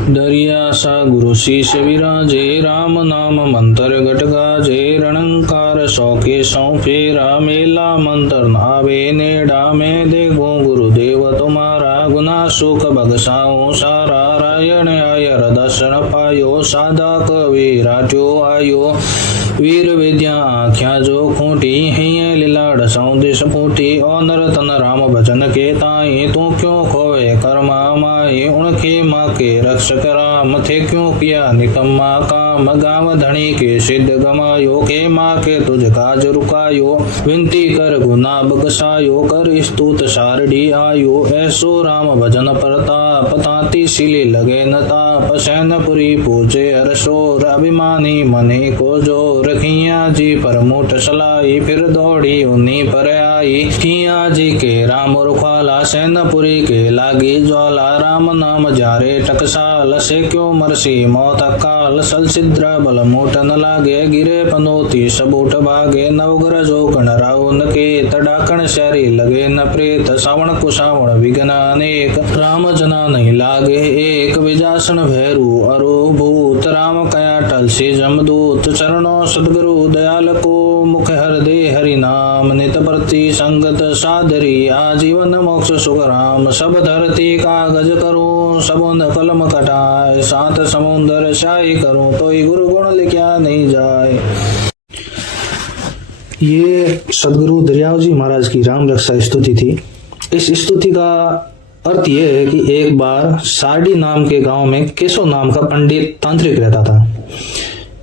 दरिया सा गुरु शीश विराजे, राम नाम मंत्र घट गाजे, रणंकार सौ के सौ फेरा, मेला मंत्र नावे नेड़ा में, देखो गुरुदेव तुम्हारा, गुना सुख बगसाओ सारा, रायण आयर दर्शन पायो, सादा कवि राट्यो आयो, वीर विद्या आख्या जो खूंटी, हिय लीलाड़ सौदेश फूटी, और नरतन राम भजन के ताई, तू क्यों खोए कर्मा माई, उनके माँ के रक्षक राम थे, क्यों किया निकम्मा काम, गाँव धनी के सिद्ध गमायो, के माँ के तुझ काज रुकायो, विनती कर गुना बगसायो, कर स्तुत सारडी आयो, ऐसो राम भजन प्रताप, तांती सिली लगे न ताप, सैनपुरी पूजे हरसोर, अभिमानी मने को जोर, खिया जी पर मुठ सलाई, फिर दौड़ी उन्हीं पर आई, खिया जी के राम रुखाला, सैनपुरी के लागी ज्वाला, राम नाम जारे टकसाल, से क्यों मरसी मौत काल, सल सिद्रा बल मुठ न लागे, गिरे पनोती सबूट भागे, नवग्रह जो गण रावण के, तड़ाकण शरी लगे न प्रेत, सावण कुशावण विघ्न अनेक, राम जना नहीं लागे एक, विजासन भैरू अरु भूत, राम कया टल से जमदूत, चरणों सदगुरु दयाल को, मुख हर दे हरि नाम, नित प्रति संगत सादरी, आजीवन मोक्ष सुख राम, सब धरती कागज करूं, सबुन कलम कटाए, सात समुंदर शाही करूं, तो गुरु गुण लिखा नहीं जाए। ये सदगुरु दरियाव जी महाराज की राम रक्षा स्तुति थी। इस स्तुति का अर्थ यह है कि एक बार सारडी नाम के गांव में केशव नाम का पंडित तांत्रिक रहता था।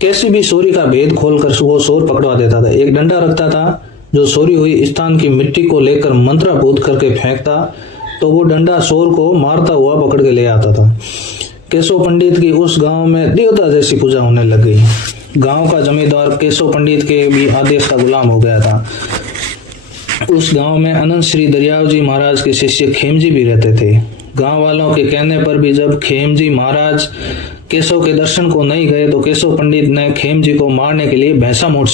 कैसी भी सोरी का भेद खोलकर वो सोर पकड़वा देता था। एक डंडा रखता था जो सोरी हुई स्थान की मिट्टी को लेकर मंत्राभूत करके फेंकता तो वो डंडा सोर को मारता हुआ पकड़ के ले आता था। केशव पंडित की उस गांव में देवता जैसी पूजा होने लग गई। गांव का जमींदार केशव पंडित के भी आदेश का गुलाम हो गया था। उस गांव में अनंत श्री दरियाव जी महाराज के शिष्य खेमजी भी रहते थे। गांव वालों के कहने पर भी जब खेमजी महाराज केशव के दर्शन को नहीं गए तो केशव पंडित ने खेमजी को मारने के लिए भैंसा मोट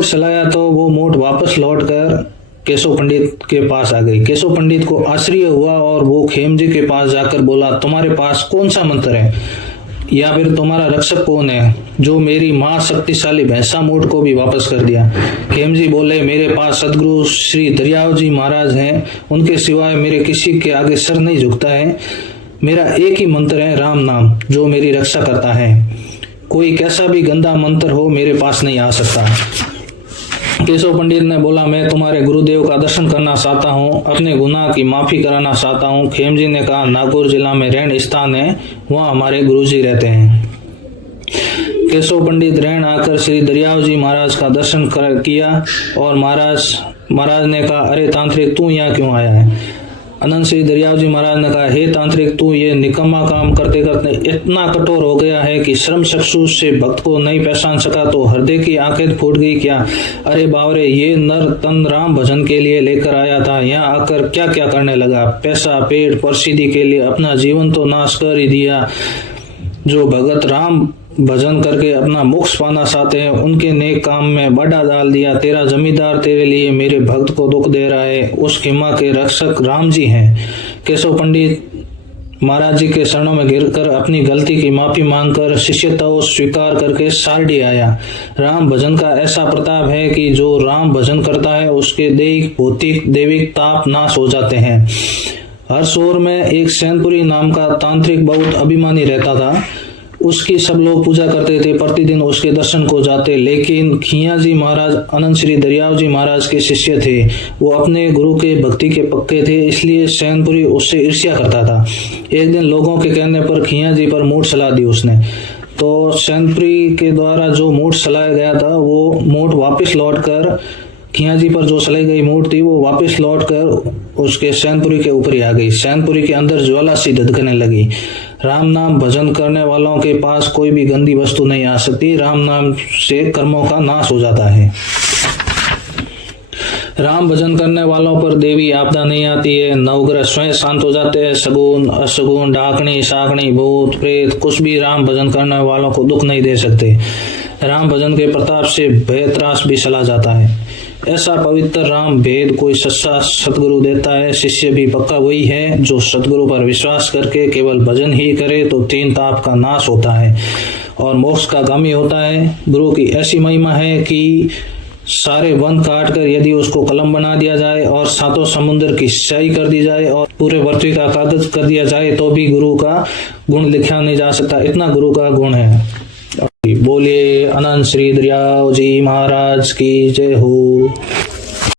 चलाया तो वो मोट वापस लौटकर केशव पंडित के पास आ गई। केशव पंडित को आश्चर्य हुआ और वो खेमजी के पास जाकर बोला, तुम्हारे पास कौन सा मंत्र है या फिर तुम्हारा रक्षक कौन है जो मेरी मां शक्तिशाली भैंसा मोट को भी वापस कर दिया। खेमजी बोले, मेरे पास सदगुरु श्री दरियाव जी महाराज हैं, उनके सिवाय मेरे किसी के आगे सर नहीं झुकता है। मेरा एक ही मंत्र है राम नाम जो मेरी रक्षा करता है। कोई कैसा भी गंदा मंत्र हो मेरे पास नहीं आ सकता। केशव पंडित ने बोला, मैं तुम्हारे गुरुदेव का दर्शन करना चाहता हूँ, अपने गुनाह की माफी कराना चाहता हूँ। खेमजी ने कहा, नागौर जिला में रैण स्थान है, वहाँ हमारे गुरुजी रहते हैं। केशव पंडित रैण आकर श्री दरियाव जी महाराज का दर्शन किया और महाराज ने कहा, अरे तांत्रिक तू यहाँ क्यों आया है। अनंत श्री दरियाव जी महाराज ने कहा, हे तांत्रिक तू ये निकम्मा काम करते करते इतना कठोर हो गया है कि श्रम चक्षु से भक्त को नहीं पहचान सका तो हृदय की आंखें फूट गई क्या। अरे बावरे, ये नर तन राम भजन के लिए लेकर आया था, यहाँ आकर क्या क्या करने लगा। पैसा पेट प्रसिद्धि के लिए अपना जीवन तो नाश कर ही दिया। जो भगत राम भजन करके अपना मोक्ष पाना चाहते हैं उनके नेक काम में बड़ा डाल दिया। तेरा जमींदार तेरे लिए मेरे भक्त को दुख दे रहा है, उस खिमा के रक्षक राम जी हैं। केशव पंडित महाराज जी के चरणों में गिरकर अपनी गलती की माफी मांगकर शिष्यता स्वीकार करके सारडी आया। राम भजन का ऐसा प्रताप है कि जो राम भजन करता है उसके दैहिक भौतिक दैविक ताप नाश हो जाते हैं। हर शोर में एक सैनपुरी नाम का तांत्रिक बहुत अभिमानी रहता था। उसकी सब लोग पूजा करते थे, प्रतिदिन उसके दर्शन को जाते। लेकिन खिया जी महाराज अनंत श्री दरियाव जी महाराज के शिष्य थे, वो अपने गुरु के भक्ति के पक्के थे, इसलिए सैनपुरी उससे ईर्ष्या करता था। एक दिन लोगों के कहने पर खिया जी पर मूठ चला दी उसने। तो सैनपुरी के द्वारा जो मूठ चलाया गया था वो मूठ वापिस लौटकर खिया जी पर जो चलाई गई मूठ थी वो वापस लौटकर उसके सैनपुरी के ऊपर ही आ गई। सैनपुरी के अंदर ज्वाला सी धधकने लगी। राम नाम भजन करने वालों के पास कोई भी गंदी वस्तु नहीं आ सकती। राम नाम से कर्मों का नाश हो जाता है। राम भजन करने वालों पर देवी आपदा नहीं आती है। नवग्रह स्वयं शांत हो जाते हैं। सगुन अशगुन डाकनी साकनी भूत प्रेत कुछ भी राम भजन करने वालों को दुख नहीं दे सकते। राम भजन के प्रताप से भय त्रास भी चला जाता है। ऐसा पवित्र राम भेद कोई सच्चा सतगुरु देता है। शिष्य भी पक्का वही है जो सतगुरु पर विश्वास करके केवल भजन ही करे तो 3 ताप का नाश होता है और मोक्ष का गामी होता है। गुरु की ऐसी महिमा है कि सारे वन काट कर यदि उसको कलम बना दिया जाए और 7 समुद्र की स्याही कर दी जाए और पूरे पृथ्वी का कागज कर दिया जाए तो भी गुरु का गुण लिखा नहीं जा सकता, इतना गुरु का गुण है। बोलिए अनंत श्री दरियाव जी महाराज की जय हो।